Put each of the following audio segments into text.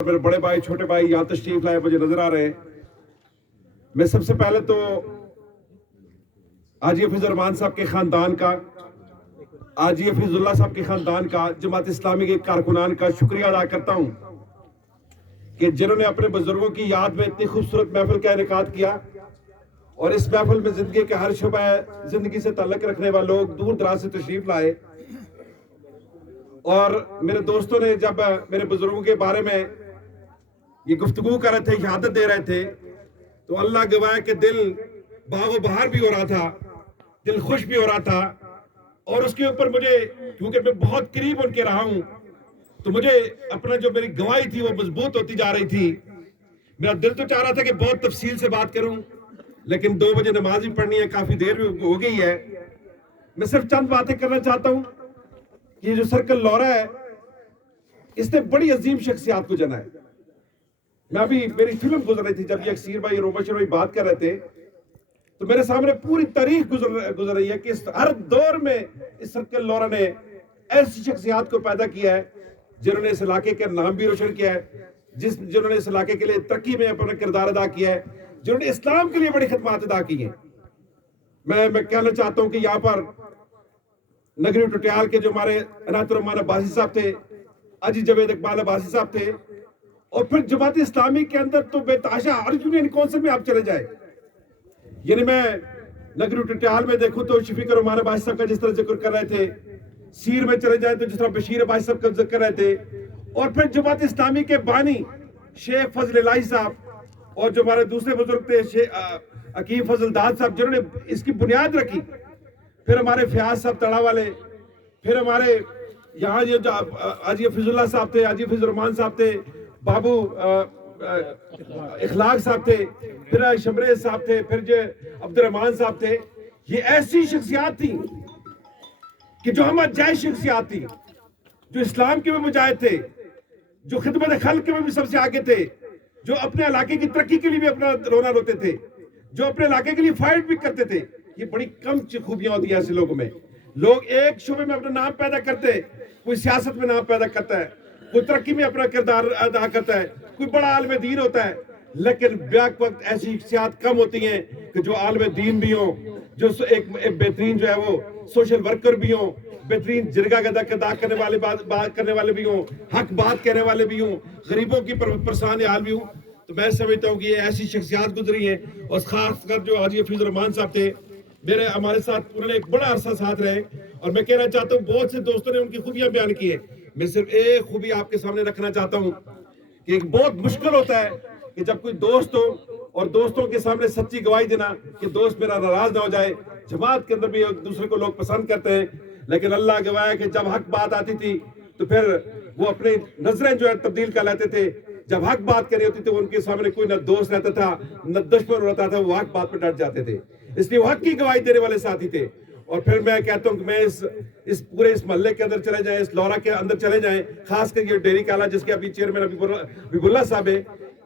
میرے بڑے بھائی چھوٹے بھائی یہاں تشریف لائے مجھے نظر آ رہے ہیں. میں سب سے پہلے تو حاجی حفیظ الرحمان صاحب کے خاندان کا، حاجی حفیظ اللہ صاحب کے خاندان کا، جماعت اسلامی کے کارکنان کا شکریہ ادا کرتا ہوں کہ جنہوں نے اپنے بزرگوں کی یاد میں اتنی خوبصورت محفل کا انعقاد کیا، اور اس محفل میں زندگی کے ہر شعبہ زندگی سے تعلق رکھنے والے لوگ دور دراز سے تشریف لائے. اور میرے دوستوں نے جب میرے بزرگوں کے بارے میں یہ گفتگو کر رہے تھے، شہادت دے رہے تھے، تو اللہ گواہ کہ دل باغ و بہار بھی ہو رہا تھا، دل خوش بھی ہو رہا تھا. اور اس کے اوپر مجھے، کیونکہ میں بہت قریب ان کے رہا ہوں، تو مجھے اپنا جو میری گواہی تھی وہ مضبوط ہوتی جا رہی تھی. میرا دل تو چاہ رہا تھا کہ بہت تفصیل سے بات کروں، لیکن 2 بجے نماز بھی پڑھنی ہے، کافی دیر بھی ہو گئی ہے. میں صرف چند باتیں کرنا چاہتا ہوں. یہ جو سرکل لورا ہے، اس نے بڑی عظیم شخصیات کو جنا ہے. میں ابھی میری فلم گزر رہی تھی، جب یہ اکثیر بھائی روبشر بھائی بات کر رہے تھے، تو میرے سامنے پوری تاریخ گزر رہی ہے کہ ہر دور میں اس سرکل لورا نے ایسی شخصیات کو پیدا کیا ہے جنہوں نے اس علاقے کا نام بھی روشن کیا ہے، جنہوں نے اس علاقے کے لیے ترقی میں اپنا کردار ادا کیا ہے، جنہوں نے اسلام کے لیے بڑی خدمات ادا کی ہیں. میں کہنا چاہتا ہوں کہ یہاں پر نگری ٹٹیال کے جو ہمارے عنایت الرحمان عباسی صاحب تھے، حاجی جاوید اقبال عباسی صاحب تھے، اور پھر جماعت اسلامی کے اندر تو بے تحاشا ہر یونین کونسل میں آپ چلے جائیں. یعنی میں نگری ٹٹیال میں دیکھوں تو شفیق الرحمان عباسی صاحب کا جس طرح ذکر کر رہے تھے، سیر میں چلے جائیں تو جس طرح بشیر عباسی صاحب کا ذکر کر رہے تھے، اور پھر جماعت اسلامی کے بانی شیخ فضل الہی صاحب، اور جو ہمارے دوسرے بزرگ تھے حکیم فضل داد صاحب، جنہوں نے اس کی بنیاد رکھی. پھر ہمارے فیاض صاحب تڑا والے، پھر ہمارے یہاں جو حاجی حفیظ اللہ صاحب تھے، حاجی حفیظ الرحمان صاحب تھے، بابو اخلاق صاحب تھے، پھر شمریز صاحب تھے، پھر جو عبد الرحمان صاحب تھے. یہ ایسی شخصیات تھیں کہ جو ہم جائے شخصیات تھیں، جو اسلام کے بھی مجاہد تھے، جو خدمت خلق کے بھی سب سے آگے تھے، جو اپنے علاقے کی ترقی کے لیے بھی اپنا رونا روتے تھے، جو اپنے علاقے کے لیے فائٹ بھی کرتے تھے. یہ بڑی کم خوبیاں ہوتی ہیں ایسے لوگوں میں. لوگ ایک شعبے میں اپنا نام پیدا کرتے ہیں، کوئی سیاست میں نام پیدا کرتا ہے، کوئی ترقی میں اپنا کردار ادا کرتا ہے، کوئی بڑا عالم دین ہوتا ہے، لیکن بیک وقت ایسی شخصیات کم ہوتی ہیں کہ جو عالم دین بھی ہوں، جو ایک بہترین جو ہے وہ سوشل ورکر بھی ہوں، بہترین جرگہ ادا کرنے والے بات کرنے والے بھی ہوں، حق بات کہنے والے بھی ہوں، غریبوں کی پرسان حال بھی ہوں. تو میں سمجھتا ہوں کہ یہ ایسی شخصیات گزری ہیں. اور خاص کر جو حاجی حفیظ الرحمان صاحب تھے، ہمارے ساتھ انہوں نے ایک بڑا عرصہ ساتھ رہے، اور میں کہنا چاہتا ہوں بہت سے دوستوں نے ان کی خوبیاں بیان کی ہیں. میں صرف ایک خوبی آپ کے سامنے رکھنا چاہتا ہوں کہ ایک بہت مشکل ہوتا ہے کہ جب کوئی دوست ہو اور دوستوں کے سامنے سچی گواہی دینا کہ دوست میرا ناراض نہ ہو جائے. جماعت کے اندر بھی ایک دوسرے کو لوگ پسند کرتے ہیں، لیکن اللہ گواہ ہے کہ جب حق بات آتی تھی تو پھر وہ اپنی نظریں جو ہے تبدیل کر لیتے تھے. جب حق بات کرنی ہوتی تھی ان کے سامنے کوئی نہ دوست رہتا تھا نہ دشمن رہتا تھا، وہ حق بات پہ ڈٹ جاتے تھے. اس لیے وہ حق کی گواہی دینے والے ساتھی تھے. اور پھر میں کہتا ہوں کہ میں اس پورے محلے کے اندر چلے جائیں، اس لورا کے اندر چلے جائیں، خاص کر یہ ڈیری کالا جس کے ابھی چیئرمین حبیب اللہ صاحب ہے،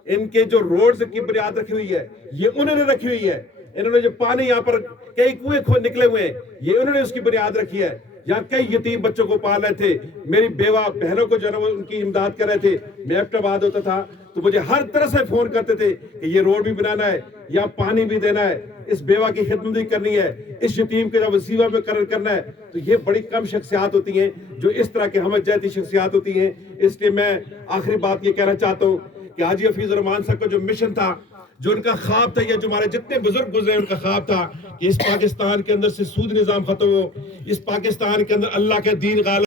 ان کے جو روڈز کی بنیاد رکھی ہوئی ہے یہ انہوں نے رکھی ہوئی ہے. انہوں نے جو پانی یہاں پر کئی کنویں نکلے ہوئے ہیں، یہ انہوں نے اس کی بنیاد رکھی ہے. یہاں کئی یتیم بچوں کو پال رہے تھے، میری بیوہ بہنوں کو جو ہے وہ ان کی امداد کر رہے تھے. میں ایبٹ آباد ہوتا تھا تو مجھے ہر طرح سے فون کرتے تھے کہ یہ روڈ بھی بنانا ہے، یا پانی بھی دینا ہے، اس بیوہ کی خدمت بھی کرنی ہے، اس یتیم کے وسیلہ میں کرنا ہے. تو یہ بڑی کم شخصیات ہوتی ہیں جو اس طرح کے ہمت جہتی شخصیات ہوتی ہیں. اس لیے میں آخری بات یہ کہنا چاہتا ہوں کہ حاجی حفیظ الرحمان صاحب کا جو مشن تھا، جو ان کا خواب تھا، یہ جو ہمارے جتنے بزرگ گزرے ان کا خواب تھا کہ اس پاکستان کے اندر سے سود نظام ختم ہو، اس پاکستان کے اندر اللہ کا دین غالب